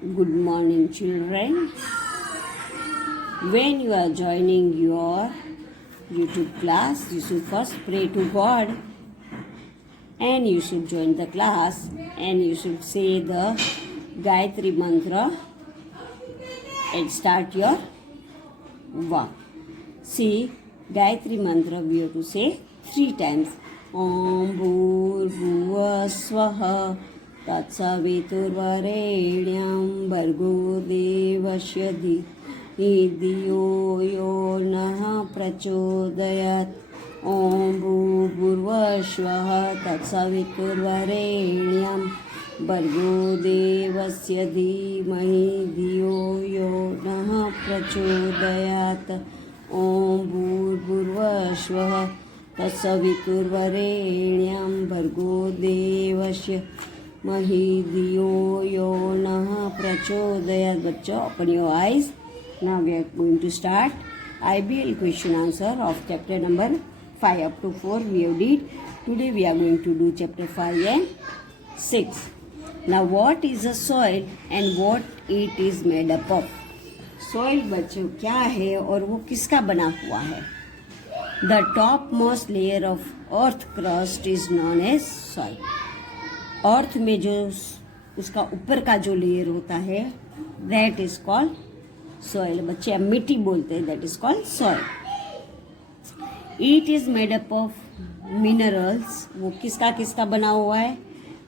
Good morning, children. When you are joining your YouTube class, you should first pray to God and you should join the class and you should say the Gayatri Mantra and start your work. See, Gayatri Mantra we have to say 3 times. Om Bhurbhuvah Swaha Tatsaviturvarenyam Bhargo Devasya Dhiyo Yo Nah Prachodayat. Om Bhurbhuvah Swaha Tatsaviturvarenyam Bhargo Devasya Dhiyo Yo Nah Prachodayat. Om Bhurbhuvah Swaha तत्सवितुर्वरेण्यं भर्गो देवस्य धियो यो नः प्रचोदयात्. बच्चों, open your eyes. Now we are going to start IBL question answer of chapter number 5 up to 4 we have did. Today we are going to do chapter 5 and 6. Now what is a soil and what it is made up of? Soil बच्चों क्या है और वो किसका बना हुआ है? The topmost layer of earth crust is known as soil. अर्थ में जो उसका ऊपर का जो लेयर होता है that is called soil. बच्चे अब मिट्टी बोलते हैं, that is called soil. It is made up of minerals. वो किसका किसका बना हुआ है?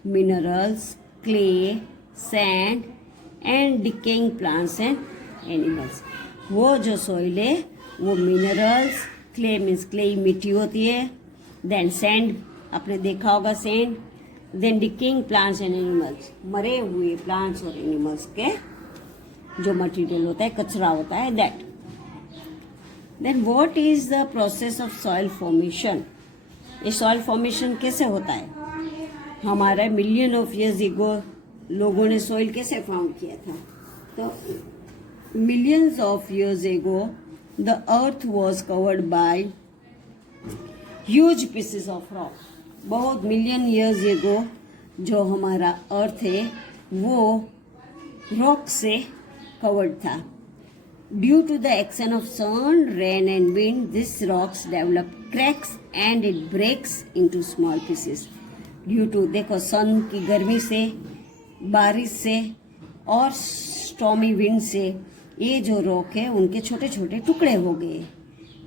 Minerals, clay, sand and decaying plants and animals. वो जो soil है वो minerals, क्ले मीन्स क्ले मिट्टी होती है, देन सैंड आपने देखा होगा sand, then decaying plants and animals, मरे हुए प्लांट्स और एनिमल्स के जो मटेरियल होता है, कचरा होता है, that. Then what is the process of soil formation? ये सॉइल फॉर्मेशन कैसे होता है? हमारा मिलियन ऑफ ईयर्स एगो लोगों ने सॉइल कैसे फाउंड किया था? तो millions of years ago the earth was covered by huge pieces of rock. बहुत मिलियन ईयर्स एगो जो हमारा अर्थ है वो रॉक से कवर्ड था. Due to the action of sun, rain and wind, this rocks develop cracks and it breaks into small pieces. Due to देखो sun की गर्मी से, बारिश से और स्टॉर्मी विंड से ये जो रॉक है उनके छोटे छोटे टुकड़े हो गए.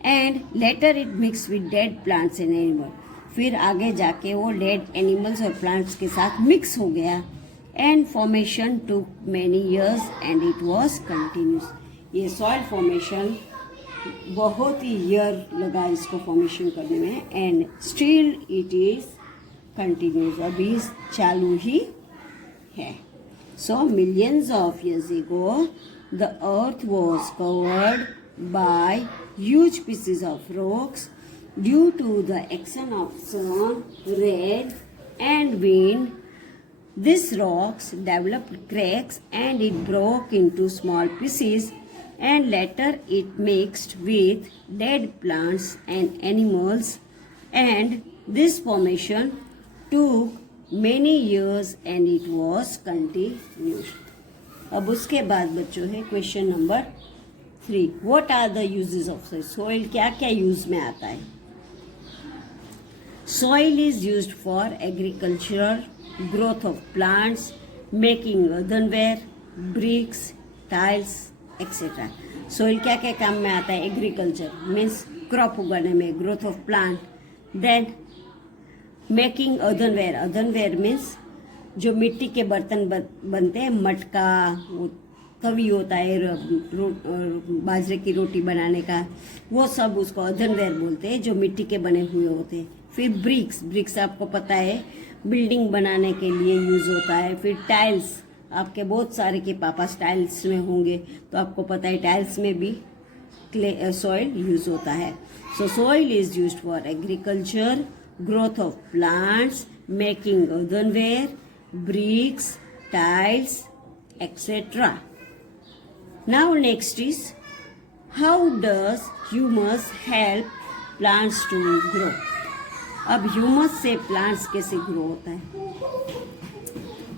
And later it mix with dead plants and animal. फिर आगे जाके वो डेड एनिमल्स और प्लांट्स के साथ मिक्स हो गया. And formation took many years and it was continuous. ये सॉइल फॉर्मेशन बहुत ही ईयर लगा इसको फॉर्मेशन करने में and still it is continuous. अभी चालू ही है. So millions of years ago the earth was covered by huge pieces of rocks. Due to the action of sun, rain and wind, these rocks developed cracks and it broke into small pieces and later it mixed with dead plants and animals, and this formation took many years and it was continuous. अब उसके बाद बच्चों है question number 3. What are the uses of soil? Soil क्या क्या use में आता है? Soil is used for agriculture, growth of plants, making earthenware, bricks, tiles etcetera. Soil क्या क्या काम में आता है? एग्रीकल्चर मीन्स क्रॉप उगाने में, growth of plant, then making earthenware. Earthenware means जो मिट्टी के बर्तन बनते हैं, मटका, वो तवी होता है बाजरे की रोटी बनाने का, वो सब उसको अर्थनवेयर बोलते हैं जो मिट्टी के बने हुए होते हैं. फिर ब्रिक्स, ब्रिक्स आपको पता है बिल्डिंग बनाने के लिए यूज होता है. फिर टाइल्स, आपके बहुत सारे के पापा टाइल्स में होंगे तो आपको पता है टाइल्स में भी क्ले सॉइल यूज होता है. So soil is used for agriculture, growth of plants, making earthenware, bricks, tiles, etc. Now next is how does humus help plants to grow? अब ह्यूमस से प्लांट्स कैसे ग्रो होता है?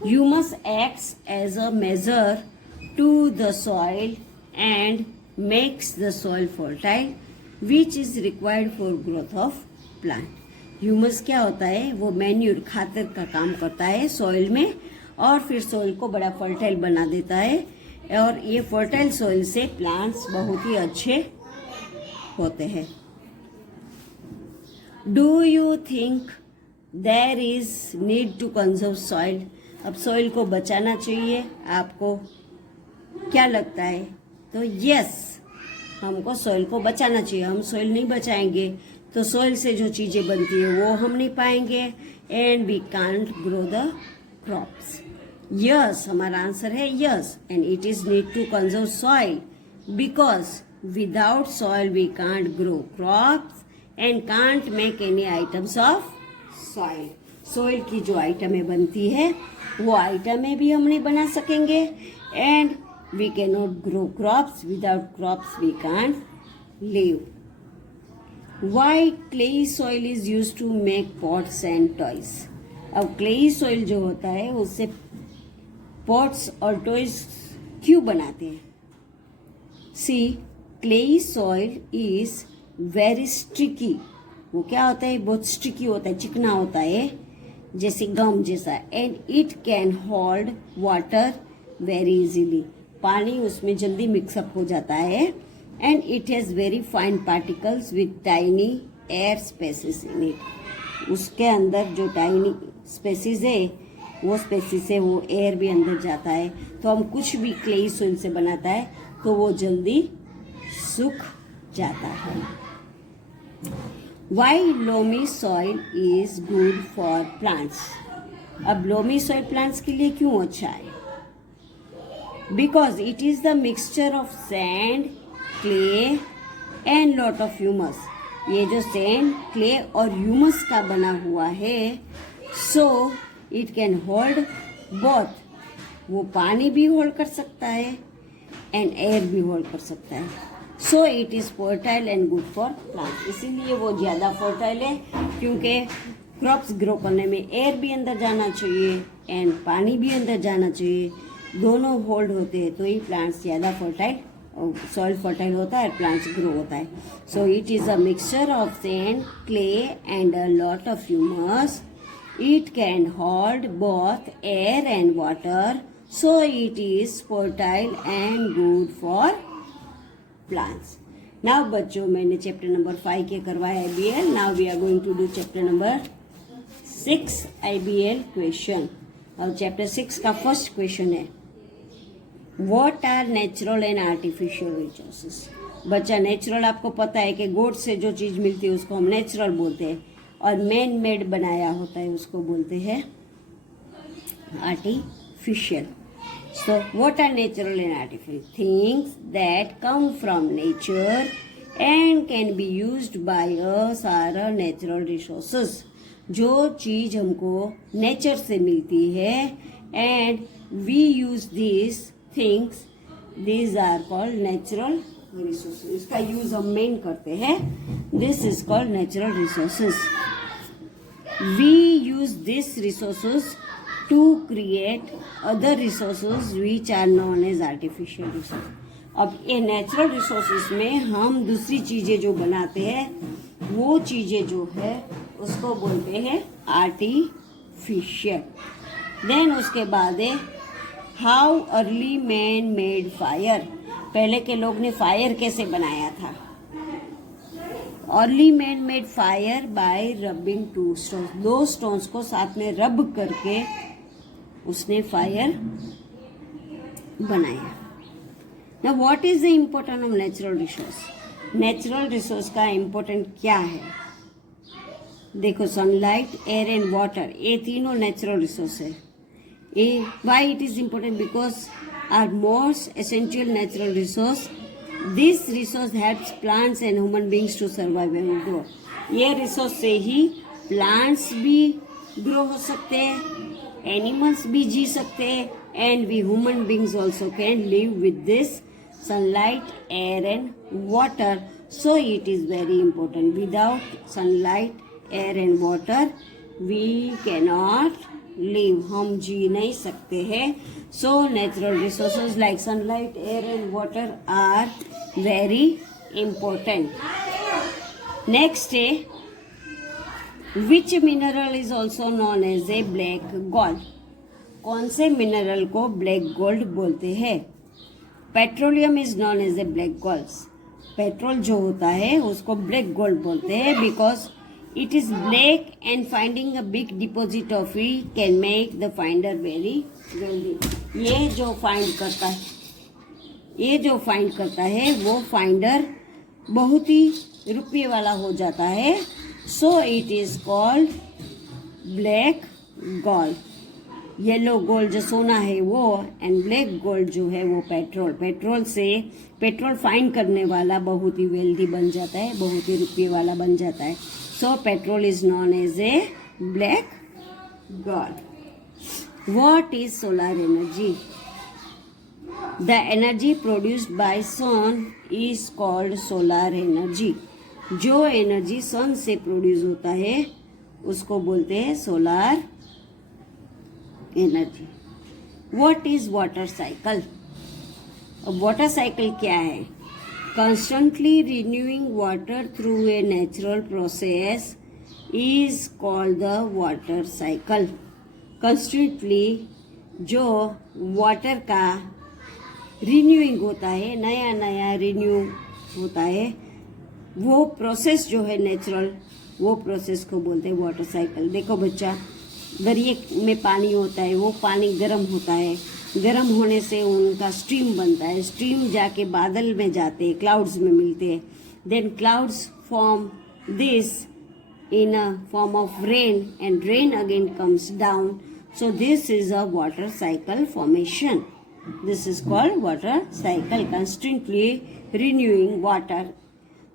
Humus acts as a measure to the soil and makes the soil fertile, which is required for growth of plant. Humus क्या होता है? वो manure, खातर का काम करता है सॉइल में और फिर सॉइल को बड़ा फर्टाइल बना देता है, और ये फर्टाइल सॉइल से प्लांट्स बहुत ही अच्छे होते हैं. Do you think there is need to conserve soil? अब सॉइल को बचाना चाहिए आपको, क्या लगता है? तो यस, हमको सॉइल को बचाना चाहिए. हम सॉइल नहीं बचाएंगे तो सॉइल से जो चीजें बनती है वो हम नहीं पाएंगे, and we can't grow the crops. Yes, हमारा आंसर है yes. And it is need to conserve soil because without soil we can't grow crops and can't make any items of soil. Soil की जो आइटमें बनती है वो आइटमें भी हम नहीं बना सकेंगे, and we can not grow crops. Without crops we can't live. Why clay soil is used to make pots and toys? अब clay soil जो होता है उससे pots और toys क्यों बनाते हैं? See, clay soil is very sticky. वो क्या होता है? बहुत sticky होता है, चिकना होता है, जैसे गम जैसा, and it can hold water very easily. पानी उसमें जल्दी मिक्सअप हो जाता है, and it has very fine particles with tiny air spaces in it. उसके अंदर जो टाइनी स्पेसिस है वो स्पेसिस है, वो एयर भी अंदर जाता है, तो हम कुछ भी क्ले सोइल से बनाता है तो वो जल्दी सूख जाता है. Why loamy soil is good for plants? अब लोमी सॉइल प्लांट्स के लिए क्यों अच्छा है? Because it is the mixture of sand, clay and lot of humus. ये जो सैंड, क्ले और ह्यूमस का बना हुआ है, so it can hold both. वो पानी भी होल्ड कर सकता है एंड एयर भी होल्ड कर सकता है. So it is fertile and good for plant. इसीलिए वो ज्यादा फर्टाइल है, क्योंकि क्रॉप्स ग्रो करने में एयर भी अंदर जाना चाहिए एंड पानी भी अंदर जाना चाहिए. दोनों होल्ड होते हैं तो ही प्लांट्स ज्यादा फर्टाइल, सॉइल फर्टाइल होता है, प्लांट्स ग्रो होता है. So it is a mixture of sand, clay and a lot of humus. It can hold both air and water, so it is fertile and good for plants. Now बच्चों, मैंने chapter number 5 के करवाया IBL. Now we are going to do chapter number 6 IBL question. और chapter 6 का first question है, What are natural and artificial resources? बच्चा, natural आपको पता है कि गोड से जो चीज मिलती है उसको हम नेचुरल बोलते हैं, और मैन मेड बनाया होता है उसको बोलते हैं artificial. So what are natural and artificial? Things that come from nature and can be used by us are natural resources. जो चीज हमको नेचर से मिलती है and we use this things, these are called natural resources. इसका use हम मेन करते हैं. This is called natural resources. We use these resources to create other resources which are known as artificial resources. अब ये नेचुरल रिसोर्सेज में हम दूसरी चीजें जो बनाते हैं वो चीजें जो है उसको बोलते हैं आर्टिफिशियल. देन उसके बाद है how early man made fire. पहले के लोग ने फायर कैसे बनाया था? Early man made fire bye rubbing 2 stones. 2 stones को साथ में रब करके उसने फायर बनाया. Now what is the important of natural resource? Natural resource का इम्पोर्टेंट क्या है? देखो, सनलाइट, एयर एंड वाटर, ये तीनों नेचुरल रिसोर्स है. Why it is important? Because our most essential natural resource. This resource helps plants and human beings to survive and grow. ये resource से ही plants भी ग्रो हो सकते हैं, एनिमल्स भी जी सकते हैं, and we human beings also can live with this sunlight, air and water. So it is very important. Without sunlight, air and water we cannot live, हम जी नहीं सकते हैं. So natural resources like sunlight, air and water are very important. Next है which mineral is also known as a black gold. कौन से mineral को black gold बोलते हैं? Petroleum is known as a black gold. Petrol जो होता है उसको ब्लैक गोल्ड बोलते हैं because it is black and finding a big deposit of it can make the finder very wealthy. ये जो फाइंड करता है वो फाइंडर बहुत ही रुपये वाला हो जाता है. So it is called black gold. Yellow gold जो सोना है वो, एंड ब्लैक गोल्ड जो है वो पेट्रोल फाइंड करने वाला बहुत ही वेल्दी बन जाता है, बहुत ही रुपये वाला बन जाता है. So petrol is known as a black gold. What is solar energy? The energy produced by sun is called solar energy. जो एनर्जी सन से प्रोड्यूस होता है उसको बोलते हैं solar energy. What is water cycle? Water cycle क्या है? Constantly renewing water through a natural process is called the water cycle. Constantly जो वाटर का रिन्यूइंग होता है, नया नया रिन्यू होता है, वो प्रोसेस जो है नेचुरल, वो प्रोसेस को बोलते हैं वाटर साइकिल. देखो बच्चा, दरिया में पानी होता है, वो पानी गर्म होता है, गर्म होने से उनका स्ट्रीम बनता है, स्ट्रीम जाके बादल में जाते हैं, क्लाउड्स में मिलते हैं. Then clouds form this in a form of rain and rain again comes down. So this is a water cycle formation. This is called water cycle. Constantly renewing water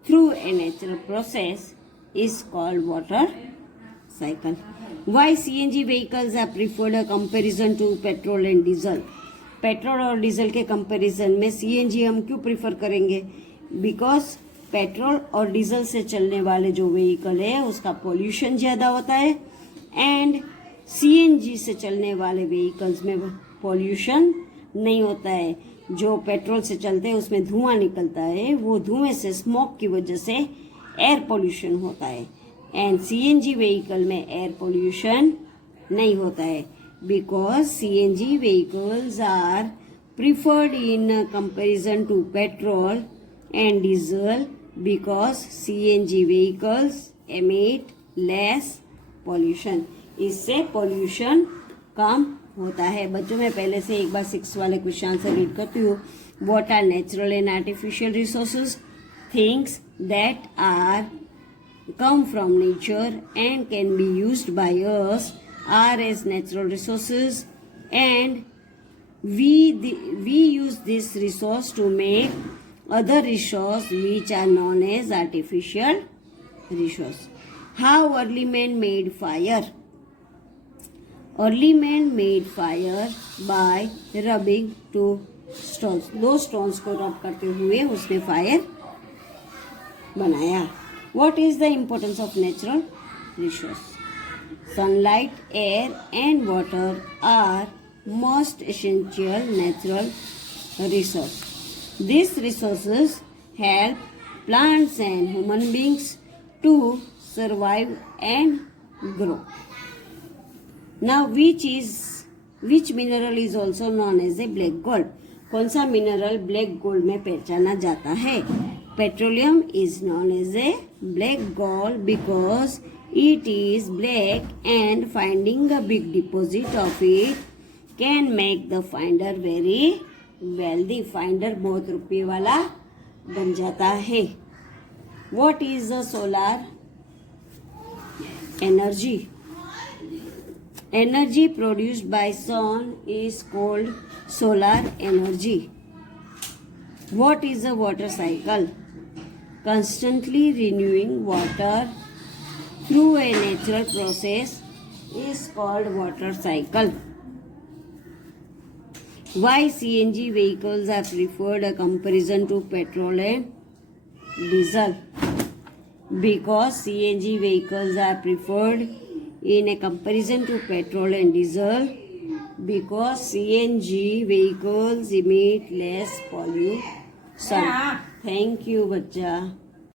through a natural process is called water cycle. Why CNG vehicles are preferred a comparison to petrol and diesel? Petrol और diesel के comparison में CNG हम क्यों prefer करेंगे? Because petrol और diesel से चलने वाले जो व्हीकल है उसका पोल्यूशन ज़्यादा होता है, एंड सीएनजी से चलने वाले व्हीकल्स में पोल्यूशन नहीं होता है. जो पेट्रोल से चलते हैं उसमें धुआं निकलता है, वो धुएं से, स्मोक की वजह से एयर पोल्यूशन होता है, एंड सीएनजी व्हीकल में एयर पोल्यूशन नहीं होता है. Because CNG vehicles are preferred in comparison to petrol and diesel because CNG vehicles emit less pollution. इससे pollution कम होता है. बच्चों में पहले से एक बार 6 वाले क्वेश्चन आंसर रीड करती हूँ. What are natural and artificial resources? Things that are come from nature and can be used by us are as natural resources, and we use this resource to make other resources which are known as artificial resources. How early man made fire? Early man made fire by rubbing 2 stones. 2 stones को रब करते हुए उसने fire बनाया. What is the importance of natural resources? Sunlight, air and water are most essential natural resources. These resources help plants and human beings to survive and grow. Now, which mineral is also known as a black gold? कौन सा mineral black gold में पहचाना जाता है? Petroleum is known as a black gold because it is black and finding a big deposit of it can make the finder very wealthy. Finder बहुत रुपये वाला बन जाता है. What is the solar energy? Energy produced by sun is called solar energy. What is the water cycle? Constantly renewing water through a natural process is called water cycle. Why CNG vehicles are preferred a comparison to petrol and diesel? Because CNG vehicles are preferred in a comparison to petrol and diesel because CNG vehicles emit less pollution. Thank you, बच्चा.